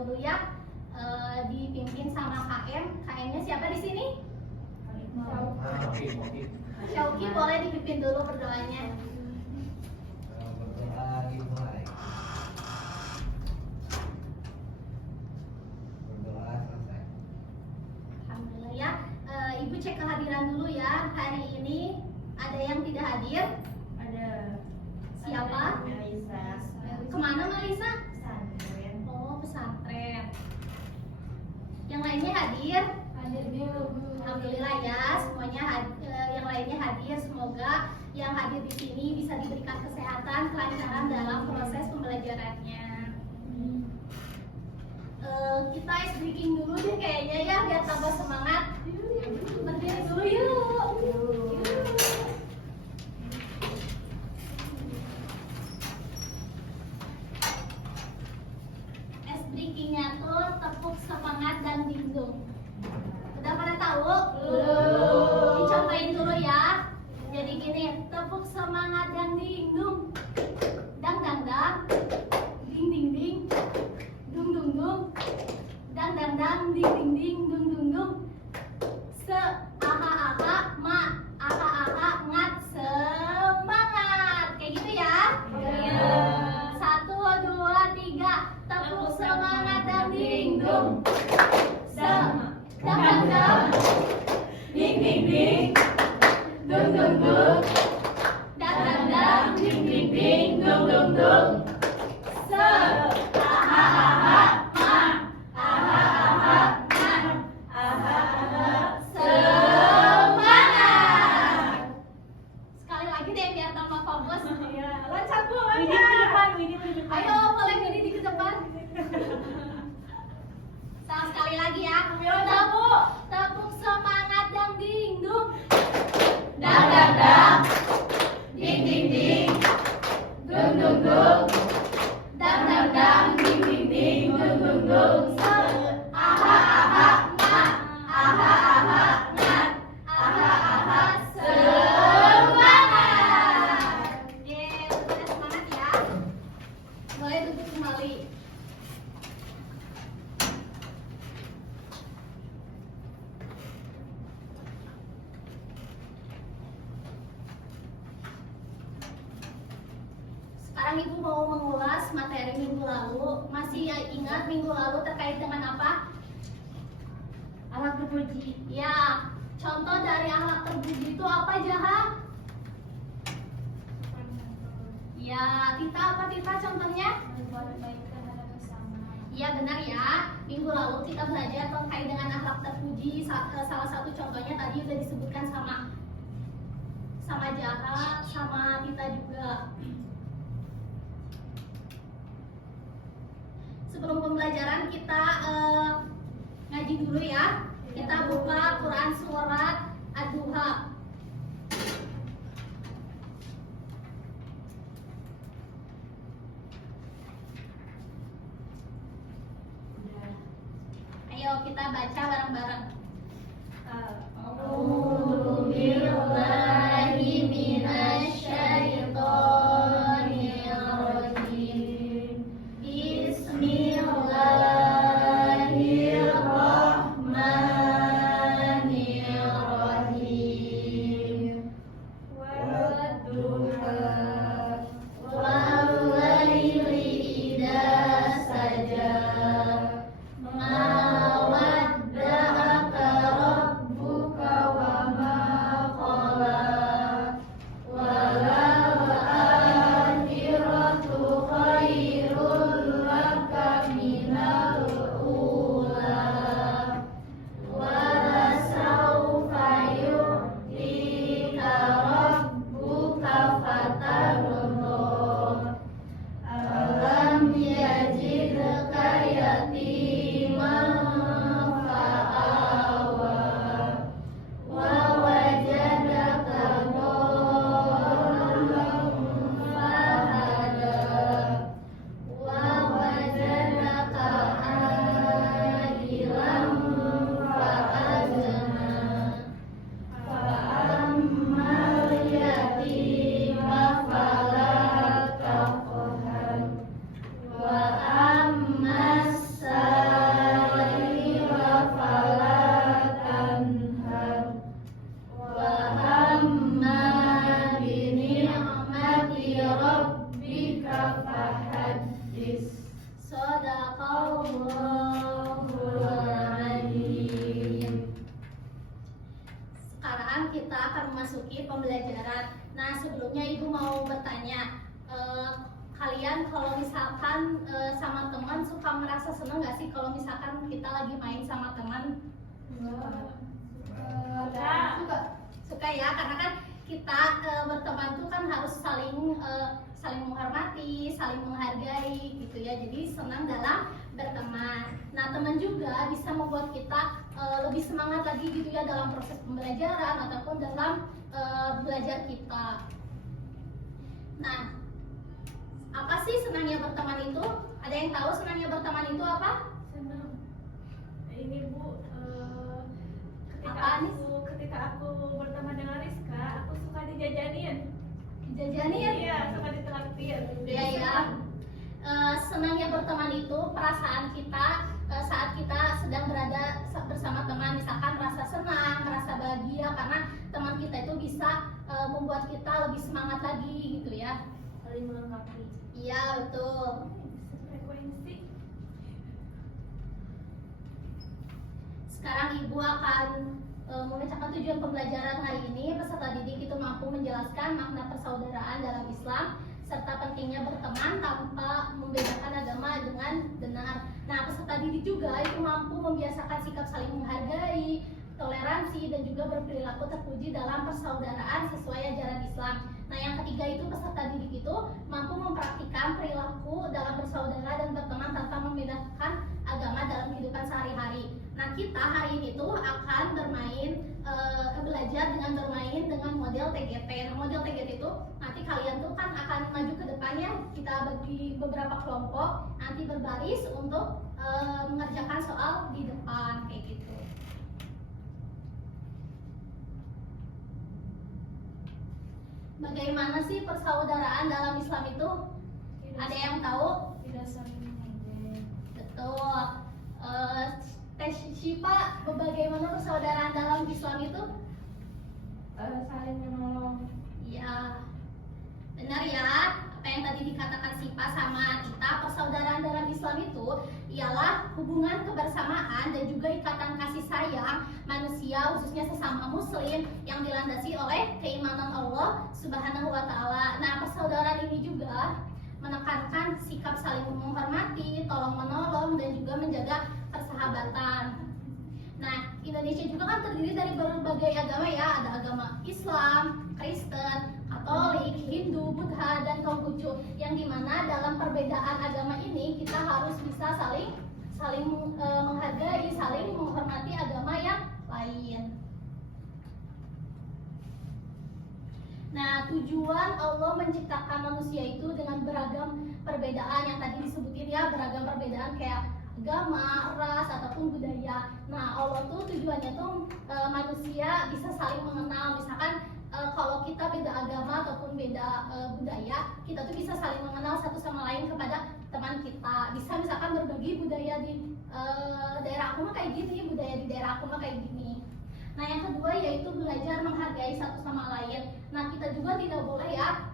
dahulu ya, dipimpin sama KM. KM-nya siapa di sini? Syauki, boleh dipimpin dulu berdoanya. Berdoa dimulai. Berdoa selesai. Alhamdulillah ya. Ibu cek kehadiran dulu ya. Hari ini ada yang tidak hadir? Ada. Siapa? Melisa. Kemana Melisa? Pesantren. Oh, pesantren. Yang lainnya hadir? Hadir dulu. Alhamdulillah ya, semuanya yang lainnya hadir. Semoga yang hadir di sini bisa diberikan kesehatan, kelancaran dalam proses pembelajarannya. Kita ice breaking dulu deh kayaknya ya, biar tambah semangat. Berdiri dulu yuk. Ice breakingnya tuh tepuk semangat dan dingdong. Udah pada tahu? Belum. Dicobain dulu ya. Jadi gini, tepuk semangat dan dingdong. Dang dang dang. Ding ding ding. Dung dung dung. Dang dang dang. Ding ding ding. Dung dung dung. Se aha aha ma aha aha ngat semangat. Kayak gitu ya? Iya. 1, 2, 3. Tepuk semangat dan dingdong. Dang dang dang. Ding ding ding. Dung dung dung. Dang dang dang. Ding ding ding. Dung dung dung. Se aha aha ma Aha aha man. Aha aha. semangat. Sekali lagi deh biar tambah fokus. Iya. Loncat Bu, loncat. Widih ke depan. Ayo boleh ini di ke depan. Salah sekali lagi ya. Tepuk semangat dan dingdong. Dang dang dang. Ding ding ding. Dung dung dung. Dang dang dang. Ding ding ding. Dung dung dung. Aha aha ma. Aha aha ngat. Aha aha semangat. Udah semangat ya. Boleh duduk kembali. Sekarang Ibu mau mengulas materi minggu lalu. Masih ingat minggu lalu terkait dengan apa? Alat terpuji. Ya, contoh dari akhlak terpuji itu apa, Jaha? Ya, Tita apa Tita contohnya? Berbuat baik terhadap sesama. Iya benar ya. Minggu lalu kita belajar terkait dengan akhlak terpuji. Salah satu contohnya tadi udah disebutkan sama Jaha, sama Tita juga. Sebelum pembelajaran kita ngaji dulu ya. Kita buka Quran surat Ad-Duha. Ayo kita baca bareng-bareng. A'udzu billahi minasy syaithanir rajim. Bismillahirrahmanirrahim. Wadduha wal laili idza saja. Ma wadda'aka sebelumnya Ibu mau bertanya, kalian kalau misalkan sama teman suka merasa senang nggak sih kalau misalkan kita lagi main sama teman? Suka ya, karena kan kita berteman tuh kan harus saling menghormati, saling menghargai gitu ya. Jadi senang dalam berteman. Nah, teman juga bisa membuat kita lebih semangat lagi gitu ya dalam proses pembelajaran ataupun dalam belajar kita. Nah, apa sih senangnya berteman itu? Ada yang tahu senangnya berteman itu apa? Senang. Ini Bu, Apa, Anis? ketika aku berteman dengan Rizka, aku suka dijajanin. Jajanin? Iya, suka ditraktir. Iya ya. Senangnya berteman itu perasaan kita saat kita sedang berada bersama teman, misalkan merasa senang, merasa bahagia karena teman kita itu bisa membuat kita lebih semangat lagi gitu ya. Saling melengkapi. Iya betul. Frekuensi. Sekarang Ibu akan membacakan tujuan pembelajaran hari ini. Peserta didik itu mampu menjelaskan makna persaudaraan dalam Islam serta pentingnya berteman tanpa membedakan agama dengan benar. Nah, peserta didik juga itu mampu membiasakan sikap saling menghargai, toleransi, dan juga berperilaku terpuji dalam persaudaraan sesuai ajaran Islam. Nah, yang ketiga itu peserta didik itu mampu mempraktikkan perilaku dalam bersaudara dan berteman tanpa membedakan agama dalam kehidupan sehari-hari. Nah, kita hari ini tuh akan belajar dengan bermain dengan model TGT. Nah, model TGT itu nanti kalian tuh kan akan maju ke depannya, kita bagi beberapa kelompok, nanti berbaris untuk mengerjakan soal di depan kayak gitu. Bagaimana sih persaudaraan dalam Islam itu? Ada yang tahu? Tidak saling mengejek. Betul. Teh Syifa, bagaimana persaudaraan dalam Islam itu? Saling menolong. Ya, benar ya. Apa yang tadi dikatakan Syifa sama kita, persaudaraan dalam Islam itu ialah hubungan kebersamaan dan juga ikatan kasih sayang manusia, khususnya sesama muslim, yang dilandasi oleh keimanan Allah Subhanahu wa Ta'ala. Nah, persaudaraan ini juga menekankan sikap saling menghormati, tolong menolong, dan juga menjaga persahabatan. Nah, Indonesia juga kan terdiri dari berbagai agama ya, ada agama Islam, Kristen, Katolik, Hindu, Buddha, dan Konghucu, yang dimana dalam perbedaan agama ini kita harus bisa saling menghargai, saling menghormati agama yang lain. Nah, tujuan Allah menciptakan manusia itu dengan beragam perbedaan yang tadi disebutin ya, beragam perbedaan kayak agama, ras, ataupun budaya. Nah, Allah tuh tujuannya tuh manusia bisa saling mengenal. Misalkan kalau kita beda agama ataupun beda budaya, kita tuh bisa saling mengenal satu sama lain kepada teman kita. Bisa misalkan berbagi budaya di daerah aku mah kayak gini, budaya di daerah aku mah kayak gini. Nah, yang kedua yaitu belajar menghargai satu sama lain. Nah, kita juga tidak boleh ya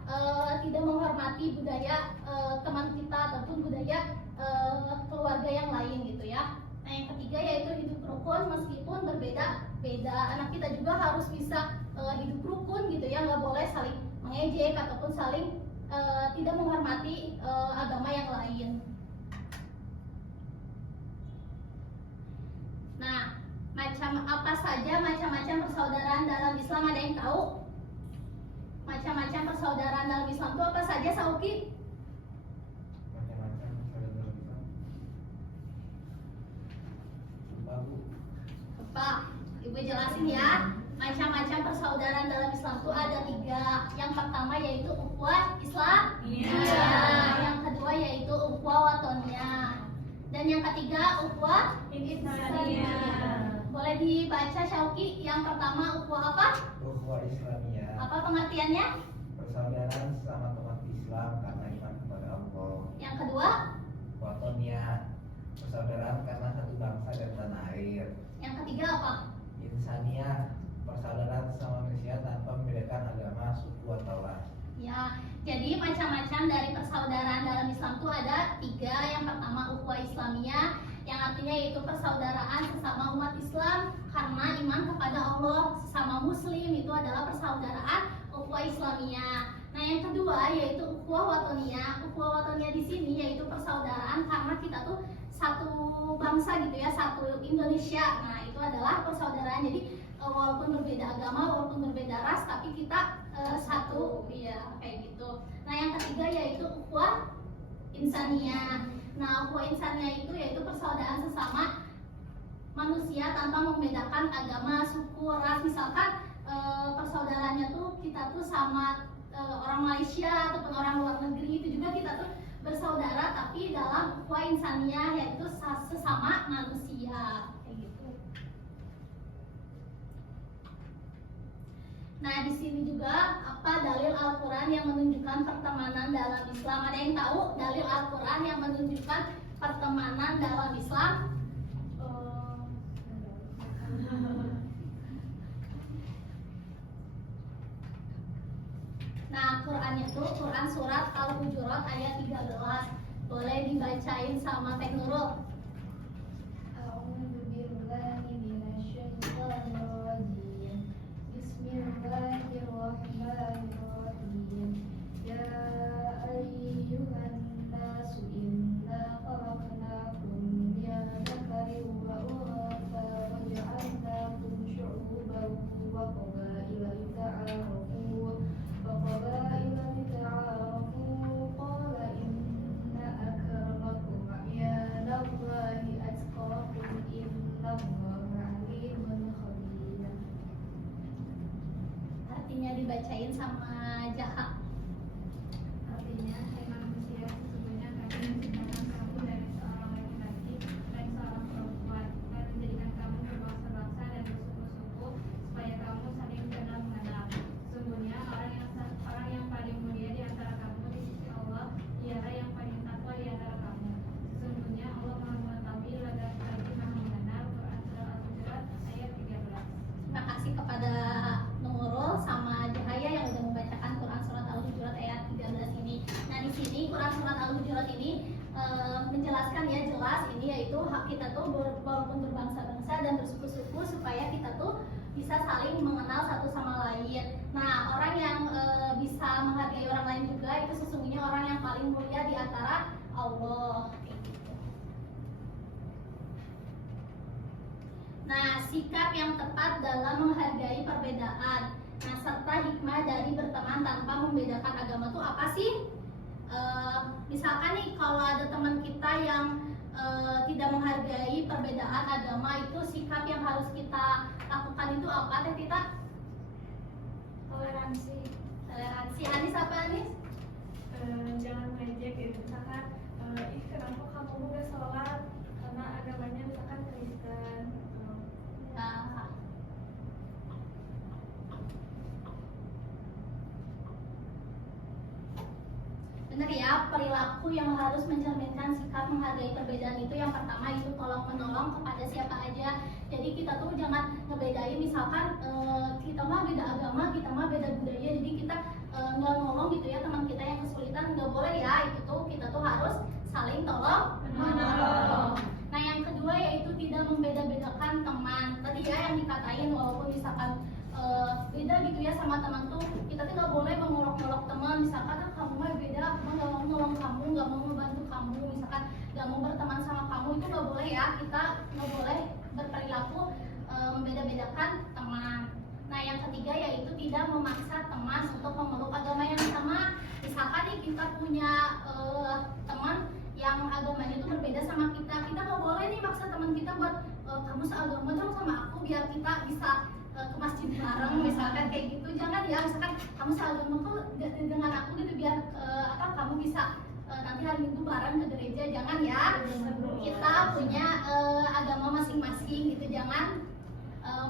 tidak menghormati budaya teman kita ataupun budaya keluarga yang lain gitu ya. Nah, yang ketiga yaitu hidup rukun meskipun berbeda-beda. Anak kita juga harus bisa hidup rukun gitu ya, nggak boleh saling mengejek ataupun saling tidak menghormati agama yang lain. Nah, macam-macam persaudaraan dalam Islam, ada yang tahu? Macam-macam persaudaraan dalam Islam itu apa saja, Sauki? Macam-macam persaudaraan Islam. Lupa Bu. Apa? Ibu jelasin ya. Macam-macam persaudaraan dalam Islam itu ada 3. Yang pertama yaitu ukhuwah Islam. Iya. Yang kedua yaitu ukhuwah watoniyah. Dan yang ketiga ukhuwah Insaniyah. Boleh dibaca Syauki. Yang pertama ukhuwah apa? Ukhuwah Islamiyah. Apa pengertiannya? Persaudaraan sesama umat Islam karena iman kepada Allah. Yang kedua? Watoniyah. Persaudaraan karena satu bangsa dan tanah air. Yang ketiga apa? Insaniyah. Persaudaraan sesama manusia tanpa membedakan agama, suku atau ras. Ya, jadi macam-macam dari persaudaraan dalam Islam itu ada 3. Yang pertama ukhuwah Islamiyah, yang artinya yaitu persaudaraan sesama umat Islam karena iman kepada Allah. Sesama muslim itu adalah persaudaraan ukhuwah Islamiyah. kedua yaitu ukhuwah watoniyah. Ukhuwah watoniyah di sini yaitu persaudaraan karena kita tuh satu bangsa gitu ya, satu Indonesia. Nah, itu adalah persaudaraan. Jadi walaupun berbeda agama, walaupun berbeda ras, tapi kita satu, ya kayak gitu. Nah, yang ketiga yaitu ukhuwah insaniyah. Nah, ukhuwah insaniyah itu yaitu persaudaraan sesama manusia tanpa membedakan agama, suku, ras. Misalkan persaudaraannya tuh kita tuh sama orang Malaysia ataupun orang luar negeri, itu juga kita tuh bersaudara tapi dalam ukhuwah insaniyah yaitu sesama manusia kayak gitu. Nah, di sini juga apa dalil Al-Qur'an yang menunjukkan pertemanan dalam Islam? Ada yang tahu dalil Al-Qur'an yang menunjukkan pertemanan dalam Islam? Nah, Qurannya tuh Quran surat Al-Hujurat ayat 13. Boleh dibacain sama Teh Nurul. A'udzu billahi minasyaitonir rajim. Bismillahirrahmanirrahim. Ya ayyuhan nasu inna khalaqnakum min dzakarin wa untha wa ja'alnakum syu'uban wa qabaila lita'arafu. وقبائل لتعارفوا قال إن أكرمكم عند الله أتقاكم إن الله عليم خبير. Artinya dibacain sama Jaha. Artinya, hai manusia, sesungguhnya kami menciptakan kamu dari seorang laki-laki dan seorang perempuan, dan menjadikan kamu berbangsa-bangsa dan bersuku-suku supaya kamu saling kenal mengenal. Sesungguhnya orang yang paling mulia di antara kamu di sisi Allah ialah yang paling takwa di antara kamu. Sesungguhnya Allah Maha Mengetahui lagi Maha Mengenal. Quran Surah Al-Hujurat ayat 13. Terima kasih kepada Nurul sama Jahaya yang udah membacakan Quran surat Al-Hujurat ayat 13 ini. Nah, di sini Quran surat Al-Hujurat ini menjelaskan ya, jelas ini yaitu hak kita tuh walaupun berbangsa-bangsa dan bersuku-suku supaya kita tuh bisa saling mengenal satu sama lain. Nah, orang yang bisa menghargai orang lain juga itu sesungguhnya orang yang paling mulia di antara Allah. Kayak gitu. Nah, sikap yang tepat dalam menghargai perbedaan. Nah, serta hikmah dari berteman tanpa membedakan agama tuh apa sih? Misalkan nih kalau ada teman kita yang tidak menghargai perbedaan agama, itu sikap yang harus kita lakukan itu apa, Teh Tita? Toleransi. Toleransi. Anis apa Anis? Jangan ngejek gitu, misalkan kenapa kamu udah sholat karena agamanya misalkan Kristen. Ya. Benar ya, perilaku yang harus mencerminkan sikap menghargai perbedaan itu yang pertama itu tolong menolong kepada siapa aja. Jadi kita tuh jangan ngebedain, misalkan kita mah beda agama, kita mah beda budaya, jadi kita nggak nolong gitu ya teman kita yang kesulitan, nggak boleh ya. Itu tuh kita tuh harus saling tolong menolong. Nah, yang kedua yaitu tidak membeda-bedakan teman. Tadi ya yang dikatain walaupun misalkan beda gitu ya sama teman tuh, kita tuh nggak boleh mengolok-olok teman. Misalkan kamu mah beda, aku nggak mau nolong kamu, nggak mau membantu kamu, misalkan nggak mau berteman sama kamu, itu nggak boleh ya. Kita nggak boleh berperilaku membeda-bedakan teman. Nah, yang ketiga yaitu tidak memaksa teman untuk memeluk agama yang sama. Misalkan nih kita punya teman yang agamanya itu berbeda sama kita nggak boleh nih maksa teman kita buat kamu seagama dong sama aku biar kita bisa ke masjid bareng, misalkan kayak gitu. Jangan ya, misalkan kamu seagama kok dengan aku gitu biar atau kamu bisa nanti hari Minggu bareng ke gereja. Jangan ya, kita punya agama masing-masing gitu. Jangan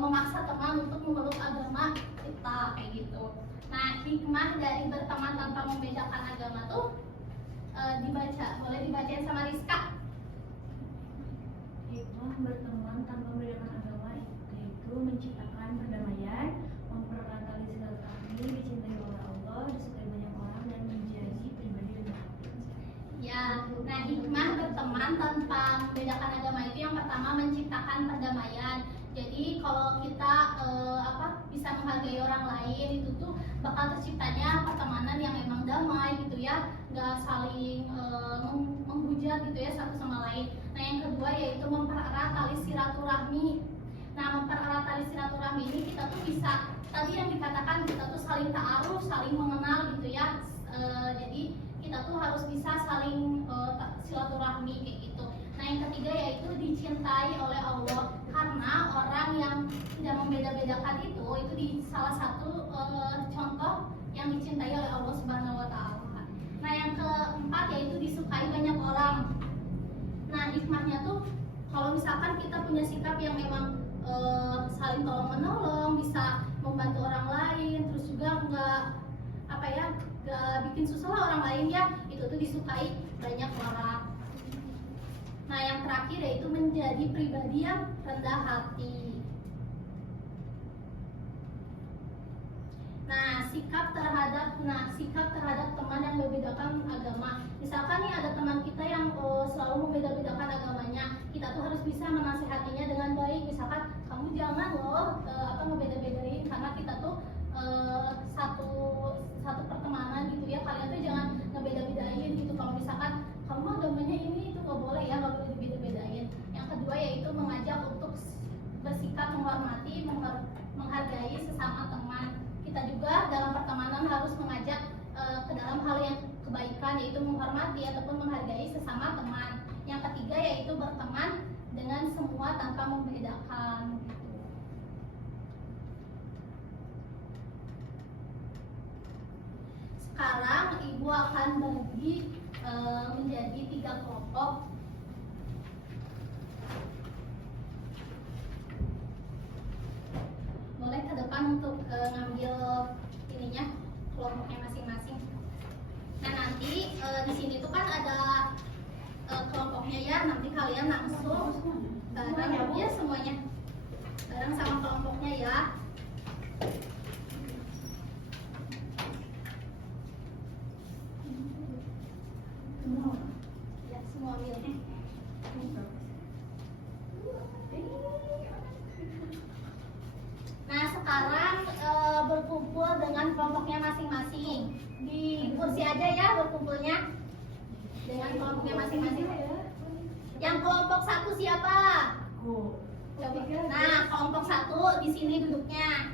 memaksa teman untuk memeluk agama kita kayak gitu. Nah, hikmah dari berteman tanpa membedakan agama tuh dibaca, boleh dibacain sama Rizka. Hikmah berteman tanpa membedakan agama yaitu menciptakan perdamaian, mempererat tali silaturahmi, dicintai oleh Allah, disukai banyak orang, dan menjadi pribadi yang baik. Ya, nah hikmah berteman tanpa membedakan agama itu yang pertama menciptakan perdamaian. Jadi kalau kita bisa menghargai orang lain, itu tuh bakal terciptanya pertemanan yang emang damai. saling menghujat gitu ya satu sama lain. Nah yang kedua yaitu mempererat tali silaturahmi. Nah mempererat tali silaturahmi ini kita tuh bisa, tadi yang dikatakan kita tuh saling ta'aruf, saling mengenal gitu ya. Jadi kita tuh harus bisa saling silaturahmi kayak gitu. Nah yang ketiga yaitu dicintai oleh Allah, karena orang yang tidak membeda-bedakan itu di salah satu contoh yang dicintai oleh Allah Subhanahu wa taala. Nah yang keempat yaitu disukai banyak orang. Nah hikmahnya tuh kalau misalkan kita punya sikap yang memang saling tolong menolong, bisa membantu orang lain, terus juga nggak bikin susah lah orang lain ya, itu tuh disukai banyak orang. Nah yang terakhir yaitu menjadi pribadi yang rendah hati. Nah sikap terhadap teman yang membedakan agama. Misalkan nih ada teman kita yang selalu membeda-bedakan agamanya, kita tuh harus bisa menasehatinya dengan baik. Misalkan kamu jangan loh membeda-bedain, karena kita tuh satu pertemanan gitu ya, kalian tuh jangan ngebeda-bedain gitu. Kalau misalkan kamu agamanya ini itu nggak boleh ya, nggak boleh dibeda-bedain. Yang kedua yaitu mengajak untuk bersikap menghormati, menghargai sesama teman. Kita juga dalam pertemanan harus mengajak ke dalam hal yang kebaikan, yaitu menghormati ataupun menghargai sesama teman. Yang ketiga yaitu berteman dengan semua tanpa membedakan. Sekarang ibu akan bagi menjadi 3 kelompok. Boleh ke depan untuk ngambil ininya, kelompoknya masing-masing. Nah nanti di sini tuh kan ada kelompoknya ya, nanti kalian langsung bareng ya semuanya, bareng sama kelompoknya ya. Ya semua ambilnya. Nah sekarang berkumpul dengan kelompoknya masing-masing. Di kursi aja ya berkumpulnya dengan kelompoknya masing-masing. Yang kelompok 1 siapa? Nah kelompok 1 di sini duduknya.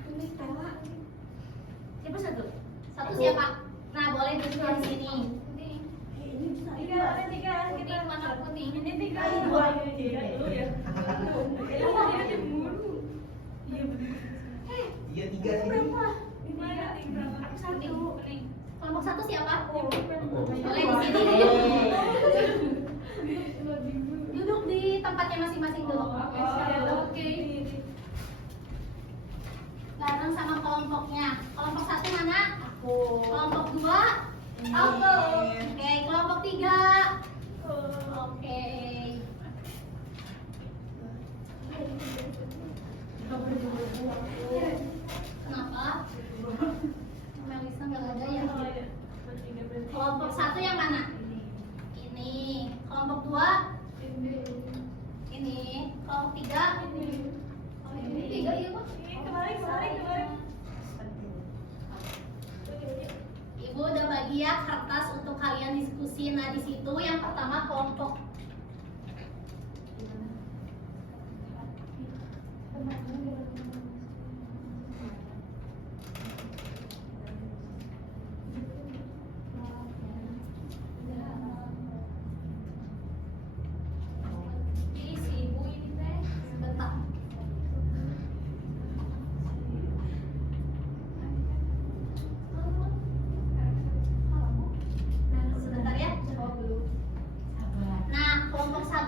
Siapa 1? 1 siapa? Nah boleh duduk di sini. Kuning mana kuning? Ini 3 dulu ya. Iya 3 sini. Kelompok 1 siapa? Boleh di sini. Duduk di tempatnya masing-masing dulu. Oke. Bareng sama kelompoknya. Kelompok 1 mana? Aku. Kelompok 2? Aku. Oke, kelompok 3. Oke. Kenapa? Melisa nggak ada ya? Kelompok 1 yang mana? Ini. Kelompok 2? Ini. Kelompok 3? Oh, ini 3 ya kok? Kemarin. Ibu udah bagi ya kertas untuk kalian diskusi. Nah di situ yang pertama kelompok.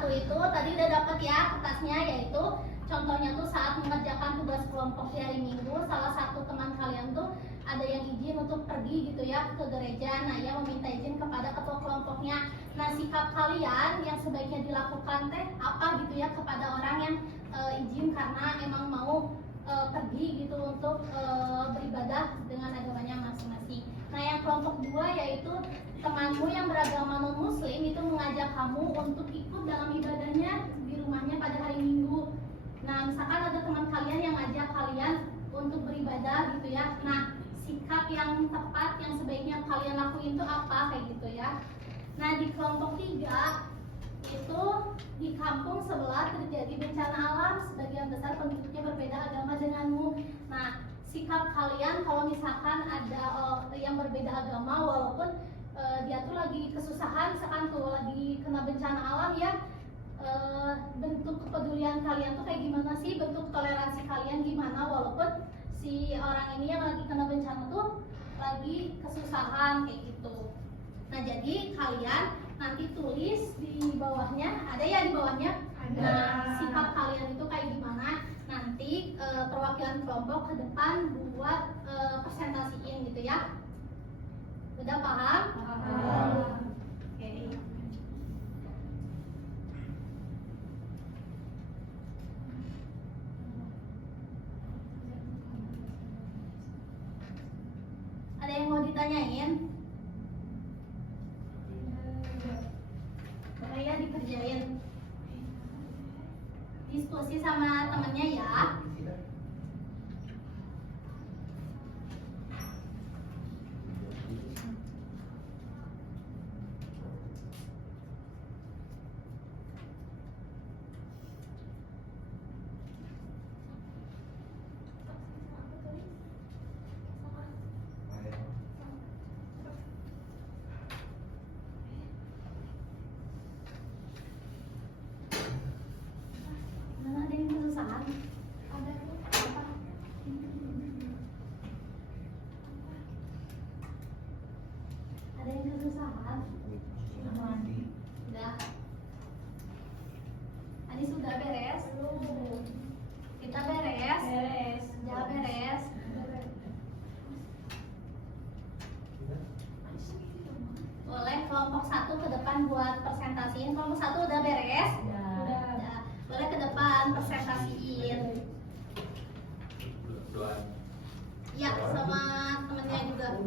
Itu tadi udah dapat ya kertasnya, yaitu contohnya tuh saat mengerjakan tugas kelompok di hari Minggu, salah satu teman kalian tuh ada yang izin untuk pergi gitu ya ke gereja. Nah ia meminta izin kepada ketua kelompoknya. Nah sikap kalian yang sebaiknya dilakukan teh apa gitu ya kepada orang yang izin karena emang mau pergi gitu untuk beribadah dengan agamanya masing-masing. Nah yang kelompok 2 yaitu temanmu yang beragama non-muslim itu mengajak kamu untuk ikut dalam ibadahnya di rumahnya pada hari Minggu. Nah misalkan ada teman kalian yang ngajak kalian untuk beribadah gitu ya. Nah sikap yang tepat yang sebaiknya kalian lakuin itu apa kayak gitu ya. Nah, di kelompok 3 itu di kampung sebelah terjadi bencana alam, sebagian besar penduduknya berbeda agama denganmu. Nah, sikap kalian kalau misalkan ada yang berbeda agama, walaupun dia tuh lagi kesusahan, misalkan tuh lagi kena bencana alam ya, bentuk kepedulian kalian tuh kayak gimana sih, bentuk toleransi kalian gimana, walaupun si orang ini yang lagi kena bencana tuh lagi kesusahan kayak gitu. Nah, jadi kalian nanti tulis di bawahnya, ada ya di bawahnya? Ada. Nah, sikap kalian itu kayak gimana? Nanti perwakilan kelompok ke depan buat presentasiin gitu ya. Udah paham? Oke. Ada yang mau ditanyain? Boleh ya dikerjain. Diskusi sama temennya ya. Mana ada yang kesusahan? Ada apa? Ada yang kesusahan? Udah. Ani sudah beres? Kita beres? Beres. Jangan beres. Boleh kelompok 1 ke depan buat presentasiin. Kelompok 1 udah beres? Udah. Boleh ke depan presentasiin. Ya, sama temennya juga.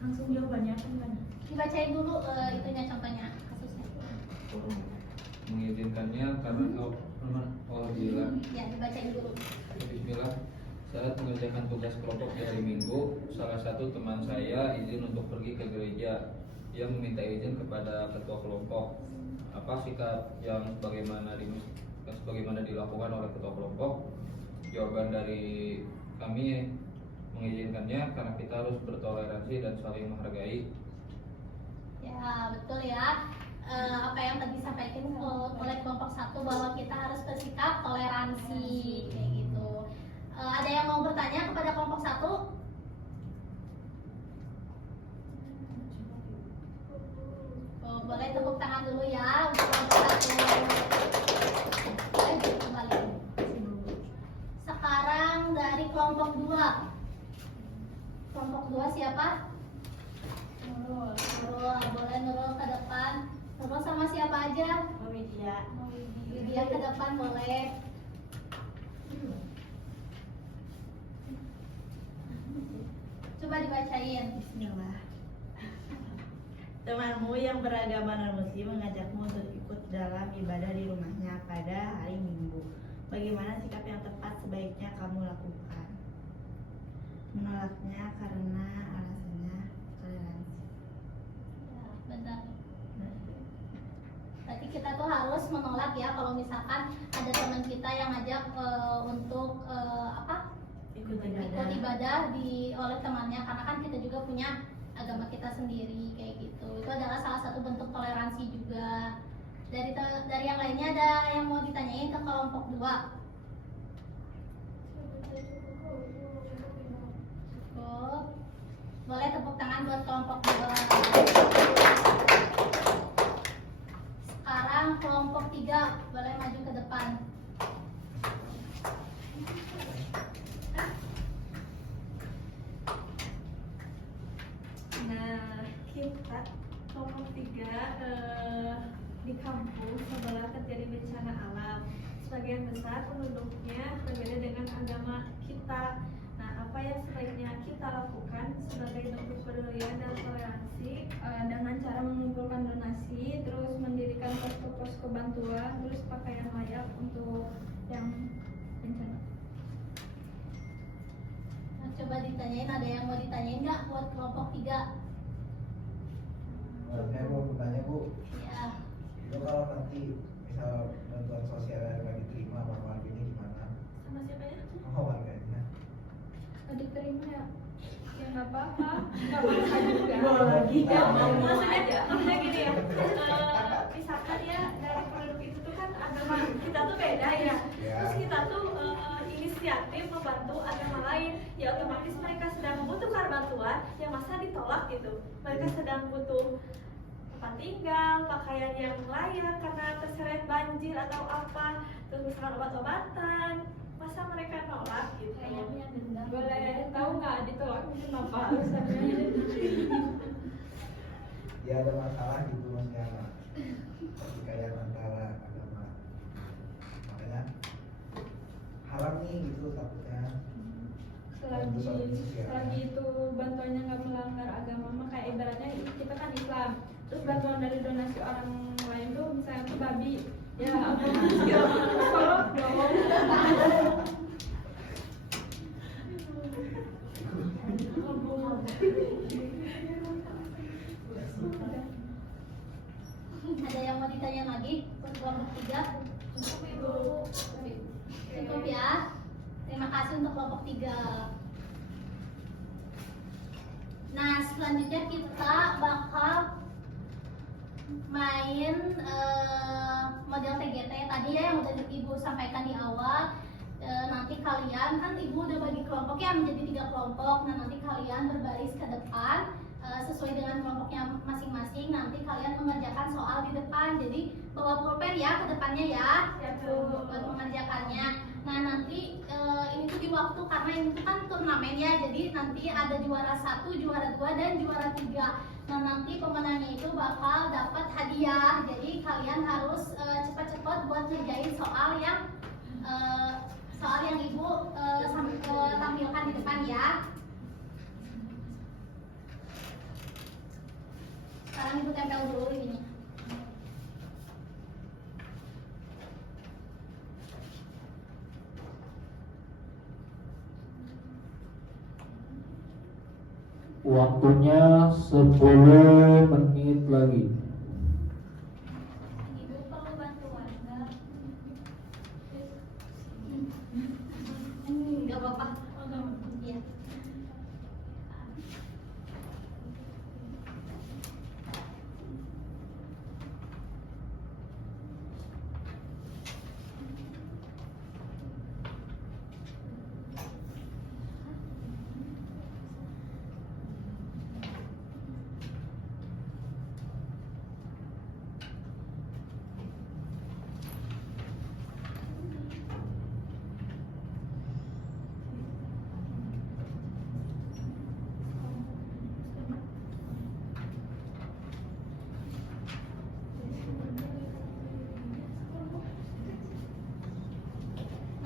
Langsung jawabannya apa kan? Dibacain dulu itunya contohnya, kasusnya. Mengizinkannya karena Allah bilang Ya, dibacain dulu. Bismillah. Saat mengerjakan tugas kelompok di hari Minggu, salah satu teman saya izin untuk pergi ke gereja. Ia meminta izin kepada ketua kelompok. Apa sikap yang sebagaimana dilakukan oleh ketua kelompok? Jawaban dari kami mengizinkannya karena kita harus bertoleransi dan saling menghargai. Ya, betul ya. Apa yang tadi disampaikan oleh kelompok 1 bahwa kita harus bersikap toleransi kayak gitu. Ada yang mau bertanya kepada kelompok 1? Oh, boleh tepuk tangan dulu ya untuk kelompok 1. Kembali. Sekarang dari kelompok 2. Kelompok 2 siapa? Nurul. Boleh Nurul ke depan. Nurul sama siapa aja? Widya ke depan boleh. Coba dibacain. Bismillah. Temanmu yang beragama non-muslim mengajakmu untuk ikut dalam ibadah di rumahnya pada hari Minggu. Bagaimana sikap yang tepat sebaiknya kamu lakukan? Menolaknya karena alasannya toleransi. Ya, benar. Berarti kita tuh harus menolak ya kalau misalkan ada teman kita yang ngajak untuk Ikut ikut ibadah oleh temannya, karena kan kita juga punya agama kita sendiri kayak gitu. Itu adalah salah satu bentuk toleransi juga. Dari yang lainnya ada yang mau ditanyain ke kelompok 2? Cukup. Boleh tepuk tangan buat kelompok 2. Sekarang kelompok 3 boleh maju ke depan. Nah, kita kelompok 3 di kampung sebelah terjadi bencana alam. Sebagian besar penduduknya berbeda dengan agama kita. Nah, apa yang sebaiknya kita lakukan sebagai bentuk kepedulian dan toleransi dengan cara mengumpulkan donasi, terus mendirikan posko-posko bantuan, terus pakaian layak untuk yang bencana. Nah, coba ditanyain, ada yang mau ditanyain nggak buat kelompok 3? Saya mau bertanya Bu, Ya, itu kalau nanti misal bantuan sosial yang nggak diterima sama warga ini gimana? Sama siapa ya? Sama warganya. Nggak diterima ya? Ya nggak apa-apa. Nggak apa-apa juga. Ya, maksudnya gini ya, misalkan ya dari penduduk itu tuh kan agama kita tuh beda ya. Terus kita tuh inisiatif membantu agama lain, ya otomatis mereka sedang membutuhkan bantuan, ya masa ditolak gitu. Mereka sedang butuh tempat tinggal, pakaian yang layak karena terseret banjir atau apa, terus misalkan obat-obatan, masa mereka nolak gitu. kayaknya dendam. Boleh tahu nggak ditolak kenapa alasannya? Ya ada masalah gitu maksudnya pertikaian antara agama, makanya haram nih gitu takutnya. Selagi itu bantuannya nggak melanggar agama, mah kayak ibaratnya kita kan Islam, terus bantuan dari donasi orang lain tuh misalnya tuh babi, ya otomatis kita tolak dong. Ada yang mau ditanya lagi buat kelompok 3? Cukup ya. Terima kasih untuk kelompok 3. Nah, selanjutnya kita bakal main model TGT tadi ya yang udah Ibu sampaikan di awal. Nanti kalian kan Ibu udah bagi kelompok ya menjadi 3 kelompok. Nah, nanti kalian berbaris ke depan sesuai dengan kelompoknya masing-masing. Nanti kalian mengerjakan soal di depan. Jadi bawa pulpen ya ke depannya ya buat mengerjakannya. Nah, nanti ini tuh di waktu karena ini tuh kan turnamen ya. Jadi nanti ada juara 1, juara 2 dan juara 3. Nah, nanti pemenangnya itu bakal dapat hadiah. Jadi kalian harus cepat-cepat buat ngerjain soal yang Ibu tampilkan di depan ya. Sekarang Ibu tempel dulu ini. Waktunya 10 menit lagi. Ibu perlu bantuan enggak? Enggak apa-apa. Iya.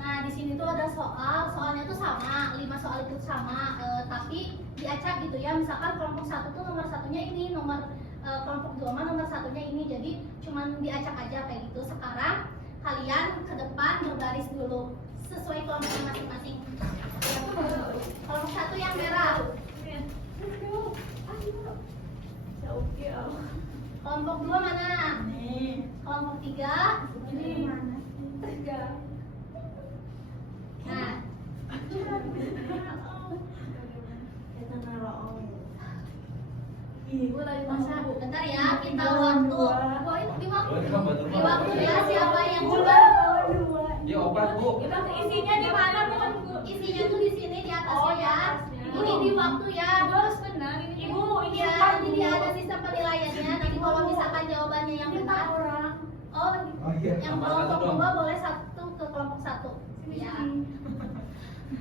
Nah, di sini tuh ada soalnya tuh sama, 5 soal itu sama, tapi diacak gitu ya. Misalkan kelompok 1 tuh nomor satunya ini, kelompok 2 mah nomor satunya ini. Jadi cuman diacak aja kayak gitu. Sekarang kalian ke depan berbaris dulu sesuai kelompoknya masing-masing. Kelompok 1 yang merah. Kelompok 2 mana? Kelompok 3 ini. Nah, Ibu lagi masak. Bentar ya, kita waktu. Oh, ini di waktu ya siapa yang coba? Dia obat Bu. Isinya di mana Bu? Isinya tuh di sini di atasnya ya. Ini di waktu ya. Terus benar ini Ibu, ini Ya, apa? nanti dia ada sistem penilaiannya. Nanti kalau misalkan jawabannya yang benar, oh, Oh iya. yang Tambah kelompok satu dong. 2 boleh 1 ke kelompok 1. Ya.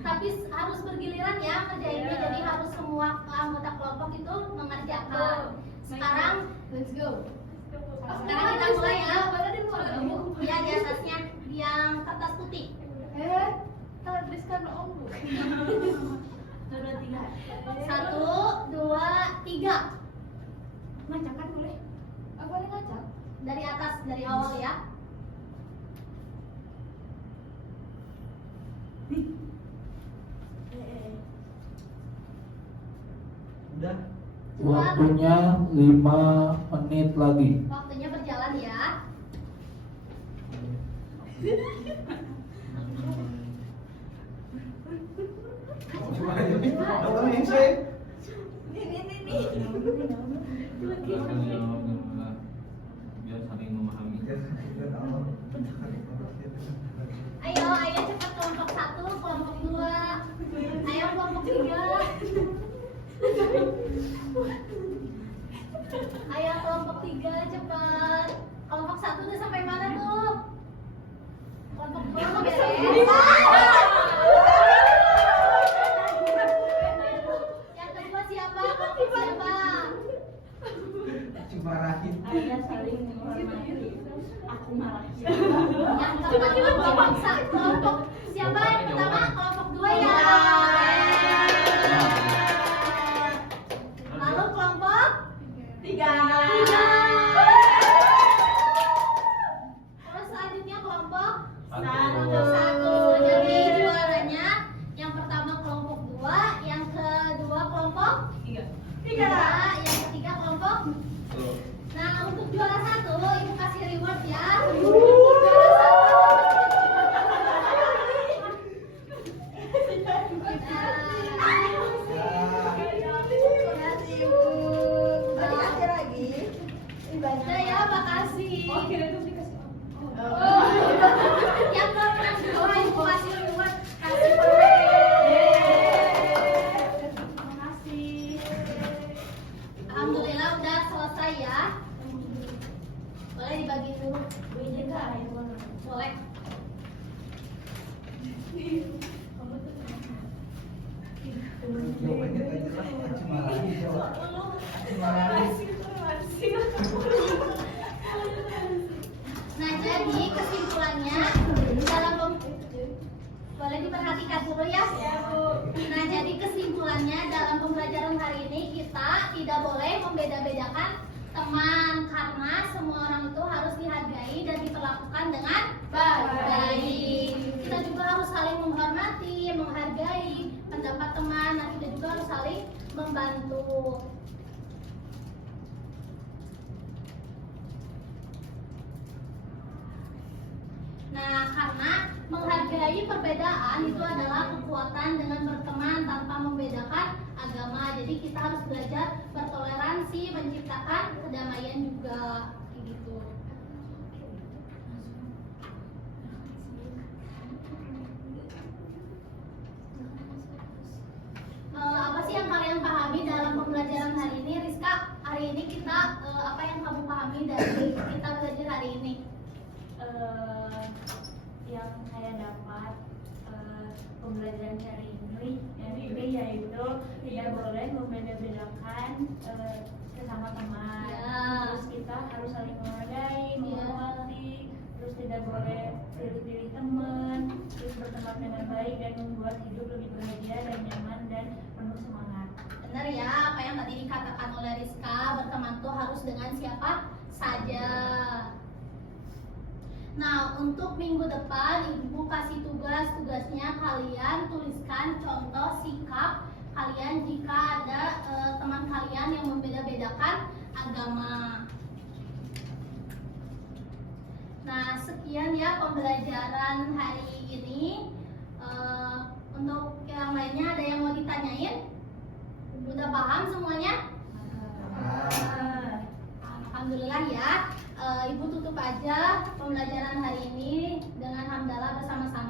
Tapi harus bergiliran ya kerjainnya. Jadi harus semua anggota kelompok itu mengerjakan. Sekarang let's go. sekarang kita mulai ya. Ya, di atasnya yang kertas putih. Tuliskan Om Bu. 1, 2, 3. Ngacakan boleh? Boleh ngacak. Dari atas, dari awal ya. Udah. Waktunya 5 menit lagi. Waktunya berjalan ya. Cuma aja. Apa yang sih? Biar saling memahami. Ayo cepat kelompok 1, kelompok 2. Ayo kelompok 3. Ayo kelompok 3 cepat. Kelompok 1 udah sampai mana tuh? Kelompok 2 udah beres. Yang kedua siapa? Kelompok siapa? Marahin. Ayah saling menghormati. Aku marah. Yang keempat kelompok siapa yang pertama? Kelompok 2 ya. Lalu kelompok 3. terus selanjutnya kelompok Satu. 1. Jadi juaranya yang pertama kelompok 2, yang kedua kelompok 3, yang ketiga kelompok. Tuh. Nah, untuk juara 1 ibu kasih reward ya. Udah ya, makasih. Yang kelompok 2 ibu kasih reward, kasih Makasih. Alhamdulillah udah selesai ya. Boleh dibagi dulu. Boleh. Jawabannya gak jelas. Cuma lagi jawab. Cuma lagi. Nah, jadi kesimpulannya dalam boleh diperhatikan dulu ya. Nah, jadi kesimpulannya dalam pembelajaran hari ini kita tidak boleh membeda-bedakan teman karena semua orang itu harus dihargai dan diperlakukan dengan baik. Kita juga harus saling menghormati, menghargai pendapat teman. Nah, kita juga harus saling membantu. Nah, karena menghargai perbedaan itu adalah kekuatan dengan berteman tanpa membedakan agama. Jadi kita harus belajar bertoleransi, menciptakan kedamaian juga, kayak gitu. Apa sih yang kalian pahami dalam pembelajaran hari ini, Rizka? Hari ini kita apa yang kamu pahami dari kita belajar hari ini? Yang saya dapat pembelajaran hari ini yaitu tidak boleh membeda-bedakan sesama teman. Ya. Terus kita harus saling menghargai, menghormati, terus tidak boleh pilih-pilih teman, terus berteman dengan baik dan membuat hidup lebih bahagia dan nyaman dan penuh semangat. Benar ya, apa yang tadi dikatakan oleh Rizka, berteman tuh harus dengan siapa saja. Nah, untuk minggu depan ibu kasih tugasnya kalian tuliskan contoh sikap kalian jika ada teman kalian yang membeda-bedakan agama. Nah, sekian ya pembelajaran hari ini. Untuk yang lainnya ada yang mau ditanyain? Udah paham semuanya? Alhamdulillah ya. Ibu tutup aja pembelajaran hari ini dengan hamdalah bersama-sama.